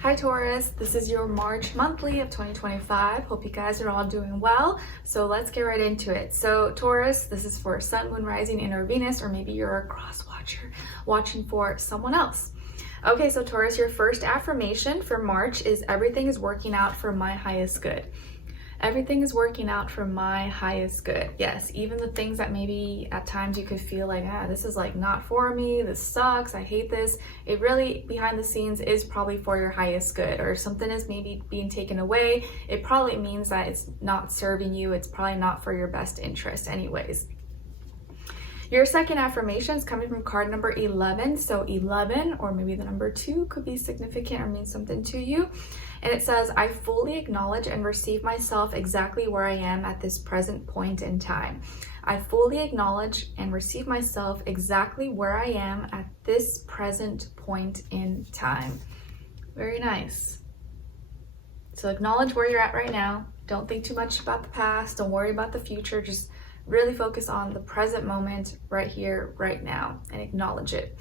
Hi Taurus, this is your March monthly of 2025. Hope you guys are all doing well. So let's get right into it. So Taurus, this is for Sun, Moon, Rising, Inner Venus, or maybe you're a cross watcher watching for someone else. Okay, so Taurus, your first affirmation for March is everything is working out for my highest good. Everything is working out for my highest good. Yes, even the things that maybe at times you could feel like, this is like not for me, this sucks, I hate this. It really, behind the scenes, is probably for your highest good, or something is maybe being taken away. It probably means that it's not serving you. It's probably not for your best interest anyways. Your second affirmation is coming from card number 11. So 11, or maybe the number 2, could be significant or mean something to you. And it says, I fully acknowledge and receive myself exactly where I am at this present point in time. I fully acknowledge and receive myself exactly where I am at this present point in time. Very nice. So acknowledge where you're at right now. Don't think too much about the past. Don't worry about the future. Just really focus on the present moment right here, right now, and acknowledge it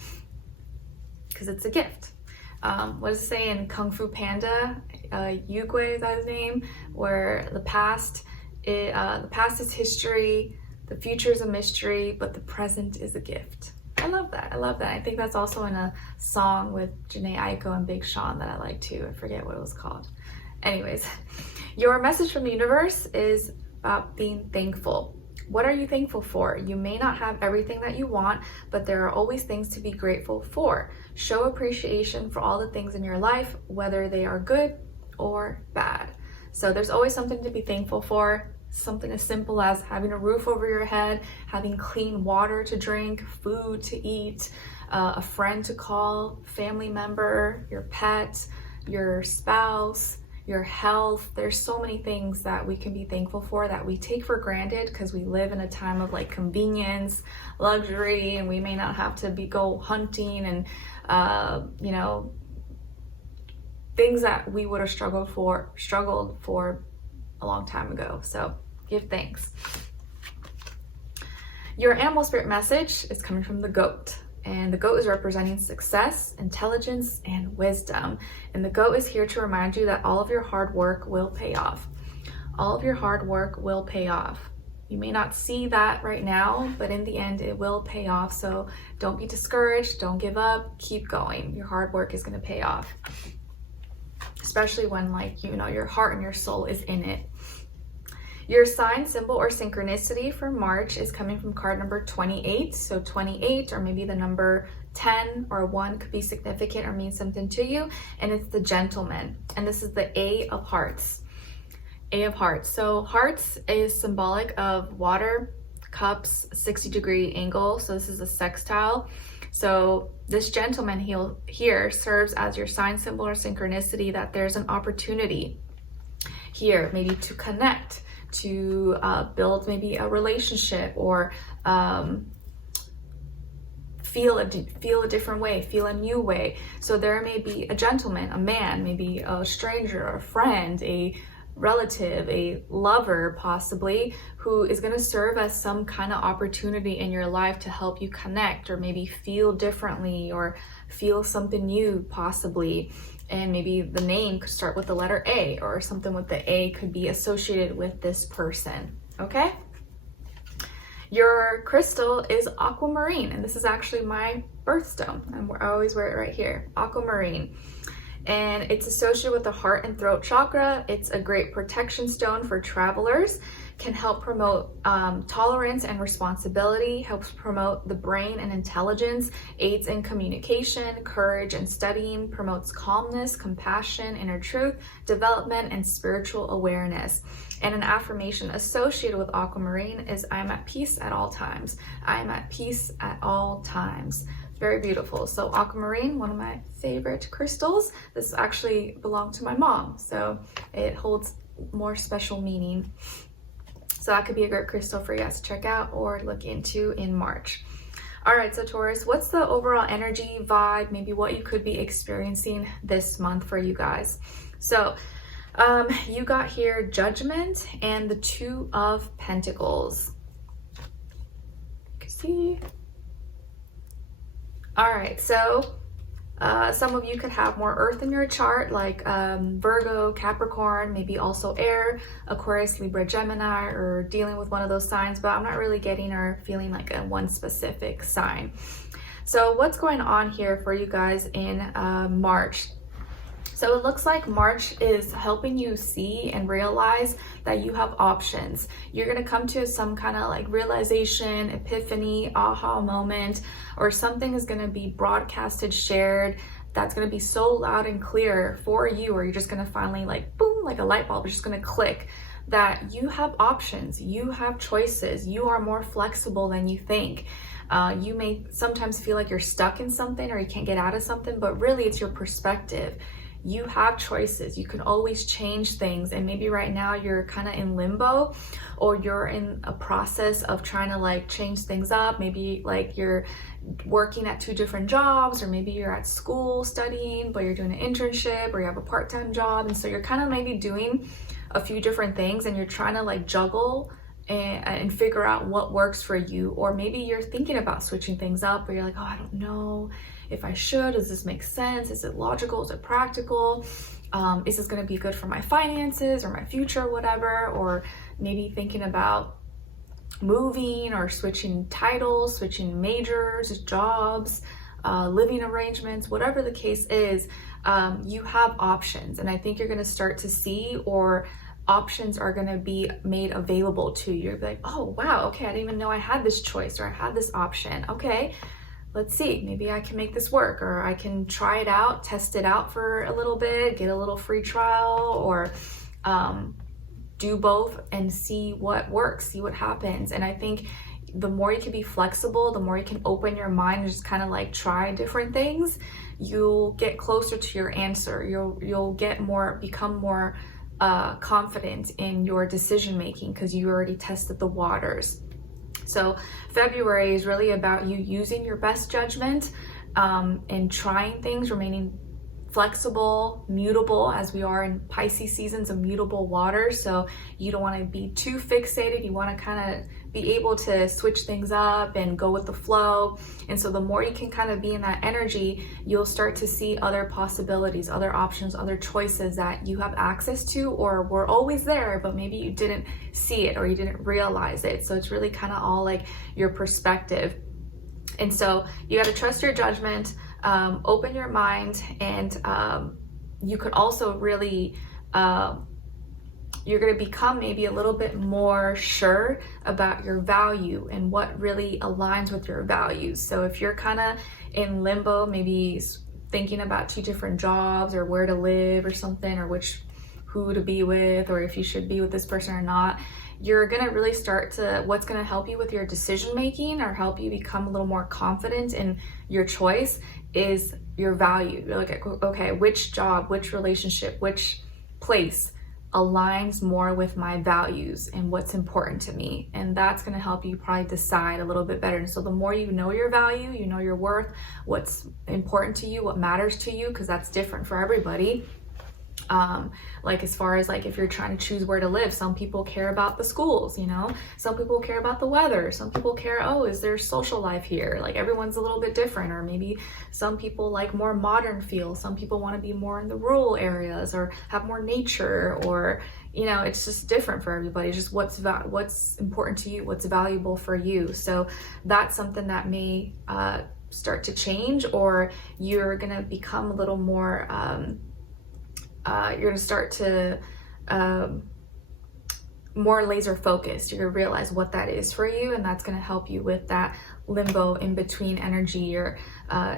because it's a gift. What does it say in Kung Fu Panda? Yugui is that his name? Where the past is history, the future is a mystery, but the present is a gift. I love that. I love that. I think that's also in a song with Jhené Aiko and Big Sean that I like too. I forget what it was called. Anyways, your message from the universe is about being thankful. What are you thankful for? You may not have everything that you want, but there are always things to be grateful for. Show appreciation for all the things in your life, whether they are good or bad. So there's always something to be thankful for. Something as simple as having a roof over your head, having clean water to drink, food to eat, a friend to call, family member, your pet, your spouse, your health. There's so many things that we can be thankful for that we take for granted because we live in a time of like convenience, luxury, and we may not have to go hunting and things that we would have struggled for a long time ago. So give thanks. Your animal spirit message is coming from the goat. And the goat is representing success, intelligence, and wisdom. And the goat is here to remind you that all of your hard work will pay off. All of your hard work will pay off. You may not see that right now, but in the end, it will pay off. So don't be discouraged. Don't give up. Keep going. Your hard work is going to pay off. Especially when your heart and your soul is in it. Your sign, symbol, or synchronicity for March is coming from card number 28. So 28, or maybe the number 10 or 1 could be significant or mean something to you. And it's the gentleman. And this is the A of hearts. A of hearts. So hearts is symbolic of water, cups, 60-degree angle. So this is a sextile. So this gentleman here serves as your sign, symbol, or synchronicity that there's an opportunity here, maybe to connect, to build maybe a relationship, or feel a different way, feel a new way. So there may be a gentleman, a man, maybe a stranger, a friend, a relative, a lover possibly, who is going to serve as some kind of opportunity in your life to help you connect, or maybe feel differently, or feel something new possibly. And maybe the name could start with the letter A, or something with the A could be associated with this person, okay? Your crystal is aquamarine, and this is actually my birthstone, and I always wear it right here, aquamarine. And it's associated with the heart and throat chakra. It's a great protection stone for travelers, can help promote tolerance and responsibility, helps promote the brain and intelligence, aids in communication, courage, and studying, promotes calmness, compassion, inner truth, development, and spiritual awareness. And an affirmation associated with aquamarine is, I'm at peace at all times. I'm at peace at all times. Very beautiful. So aquamarine, one of my favorite crystals. This actually belonged to my mom, so it holds more special meaning. So that could be a great crystal for you guys to check out or look into in March. All right, so Taurus, what's the overall energy, vibe, maybe what you could be experiencing this month for you guys? So you got here Judgment and the 2 of Pentacles. You can see. All right, so Some of you could have more earth in your chart, like Virgo, Capricorn, maybe also air, Aquarius, Libra, Gemini, or dealing with one of those signs, but I'm not really getting or feeling like a one specific sign. So what's going on here for you guys in March? So it looks like March is helping you see and realize that you have options. You're going to come to some kind of like realization, epiphany, aha moment, or something is going to be broadcasted, shared, that's going to be so loud and clear for you, or you're just going to finally like boom, like a light bulb is just going to click that you have options, you have choices, you are more flexible than you think. You may sometimes feel like you're stuck in something or you can't get out of something, but really it's your perspective. You have choices. You can always change things, and maybe right now you're kind of in limbo, or you're in a process of trying to like change things up. Maybe like you're working at 2 different jobs, or maybe you're at school studying but you're doing an internship, or you have a part-time job, and so you're kind of maybe doing a few different things and you're trying to like juggle and figure out what works for you. Or maybe you're thinking about switching things up, or you're like, oh, I don't know if I should. Does this make sense? Is it logical? Is it practical? Is this going to be good for my finances or my future, whatever? Or maybe thinking about moving or switching titles, switching majors, jobs, living arrangements, whatever the case is. You have options, and I think you're going to start to see, or options are going to be made available to you. You're like, oh wow, okay, I didn't even know I had this choice, or I had this option. Okay, let's see, maybe I can make this work, or I can try it out, test it out for a little bit, get a little free trial, or do both and see what works, see what happens. And I think the more you can be flexible, the more you can open your mind and just kind of like try different things, you'll get closer to your answer. You'll get more, become more confident in your decision making, because you already tested the waters. So February is really about you using your best judgment and trying things, remaining flexible, mutable, as we are in Pisces seasons of mutable water. So you don't want to be too fixated. You want to kind of be able to switch things up and go with the flow. And so the more you can kind of be in that energy, you'll start to see other possibilities, other options, other choices that you have access to, or were always there, but maybe you didn't see it or you didn't realize it. So it's really kind of all like your perspective. And so you got to trust your judgment, open your mind, and you could also really, you're going to become maybe a little bit more sure about your value and what really aligns with your values. So if you're kind of in limbo, maybe thinking about 2 different jobs, or where to live or something, or who to be with, or if you should be with this person or not, you're going to really start to, what's going to help you with your decision making or help you become a little more confident in your choice is your value. You're like, okay, which job, which relationship, which place aligns more with my values and what's important to me. And that's going to help you probably decide a little bit better. And so the more you know your value, you know your worth, what's important to you, what matters to you, because that's different for everybody. Like as far as like if you're trying to choose where to live, some people care about the schools, you know, some people care about the weather, some people care, oh, is there social life here? Like everyone's a little bit different. Or maybe some people like more modern feel, some people want to be more in the rural areas or have more nature, or you know, it's just different for everybody. Just what's important to you, what's valuable for you. So that's something that may start to change, or you're gonna become a little more you're going to start to more laser focused. You're going to realize what that is for you, and that's going to help you with that limbo in between energy. Or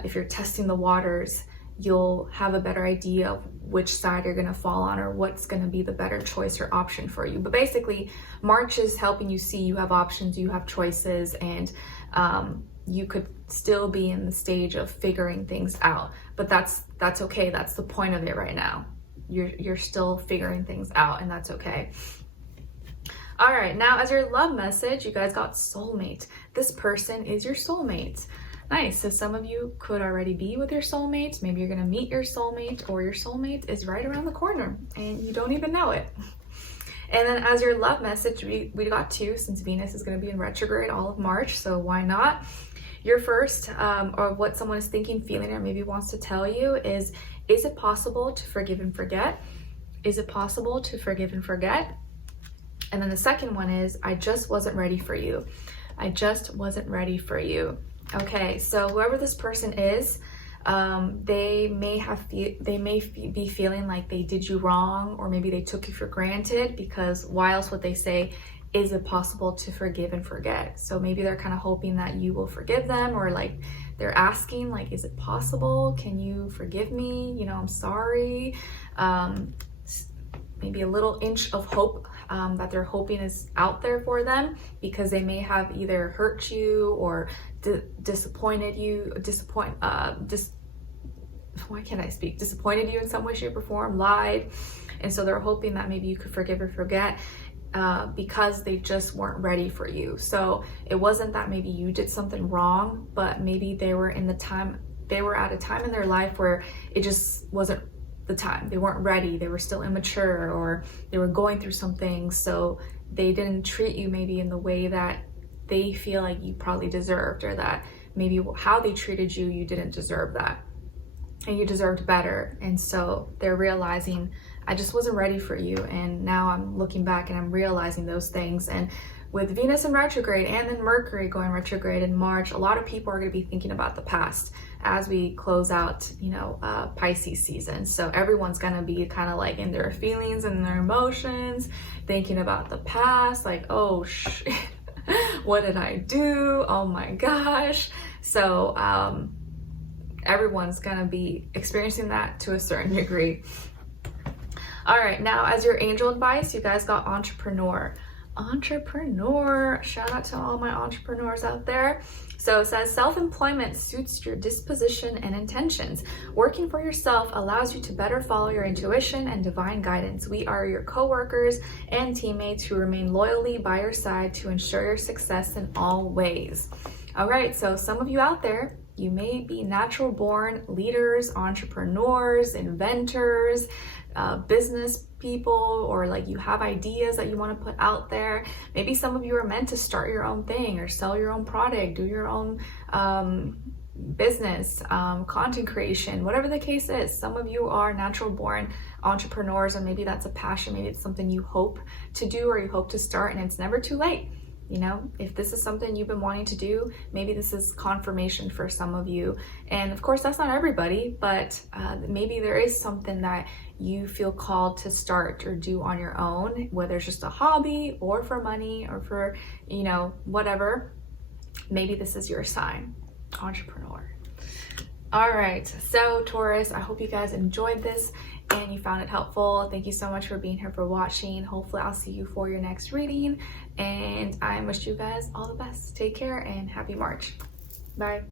if you're testing the waters, you'll have a better idea of which side you're going to fall on, or what's going to be the better choice or option for you. But basically, March is helping you see you have options, you have choices, and you could still be in the stage of figuring things out. But that's okay. That's the point of it right now. You're still figuring things out, and that's okay. All right, now as your love message, you guys got soulmate. This person is your soulmate. Nice. So some of you could already be with your soulmate. Maybe you're gonna meet your soulmate, or your soulmate is right around the corner and you don't even know it. And then as your love message, we got 2, since Venus is gonna be in retrograde all of March, so why not? your first, or what someone is thinking, feeling, or maybe wants to tell you is it possible to forgive and forget? Is it possible to forgive and forget? And then the second one is, I just wasn't ready for you. I just wasn't ready for you. Okay, so whoever this person is, they may be feeling like they did you wrong, or maybe they took you for granted, because why else would they say, is it possible to forgive and forget? So maybe they're kind of hoping that you will forgive them, or like they're asking like, is it possible? Can you forgive me? You know, I'm sorry. Maybe a little inch of hope that they're hoping is out there for them, because they may have either hurt you or disappointed you, disappointed you in some way, shape, or form, lied. And so they're hoping that maybe you could forgive or forget, because they just weren't ready for you. So it wasn't that maybe you did something wrong, but maybe they were at a time in their life where it just wasn't the time. They weren't ready, they were still immature, or they were going through some things, so they didn't treat you maybe in the way that they feel like you probably deserved, or that maybe how they treated you, you didn't deserve that, and you deserved better. And so they're realizing, I just wasn't ready for you, and now I'm looking back and I'm realizing those things. And with Venus in retrograde and then Mercury going retrograde in March, a lot of people are going to be thinking about the past as we close out, Pisces season. So everyone's going to be kind of like in their feelings and their emotions, thinking about the past, like, oh shit, what did I do? Oh my gosh. So everyone's going to be experiencing that to a certain degree. All right, now as your angel advice, you guys got entrepreneur. Shout out to all my entrepreneurs out there. So it says, self-employment suits your disposition and intentions. Working for yourself allows you to better follow your intuition and divine guidance. We are your co-workers and teammates who remain loyally by your side to ensure your success in all ways. All right, so some of you out there, you may be natural born leaders, entrepreneurs, inventors, business people, or like you have ideas that you want to put out there. Maybe some of you are meant to start your own thing, or sell your own product, do your own business, content creation, whatever the case is. Some of you are natural born entrepreneurs, or maybe that's a passion, maybe it's something you hope to do or you hope to start, and it's never too late. If this is something you've been wanting to do, maybe this is confirmation for some of you. And of course, that's not everybody, but maybe there is something that you feel called to start or do on your own, whether it's just a hobby or for money or for, whatever. Maybe this is your sign, entrepreneur. All right, so Taurus, I hope you guys enjoyed this and you found it helpful. Thank you so much for being here, for watching. Hopefully I'll see you for your next reading, and I wish you guys all the best. Take care and happy March. Bye.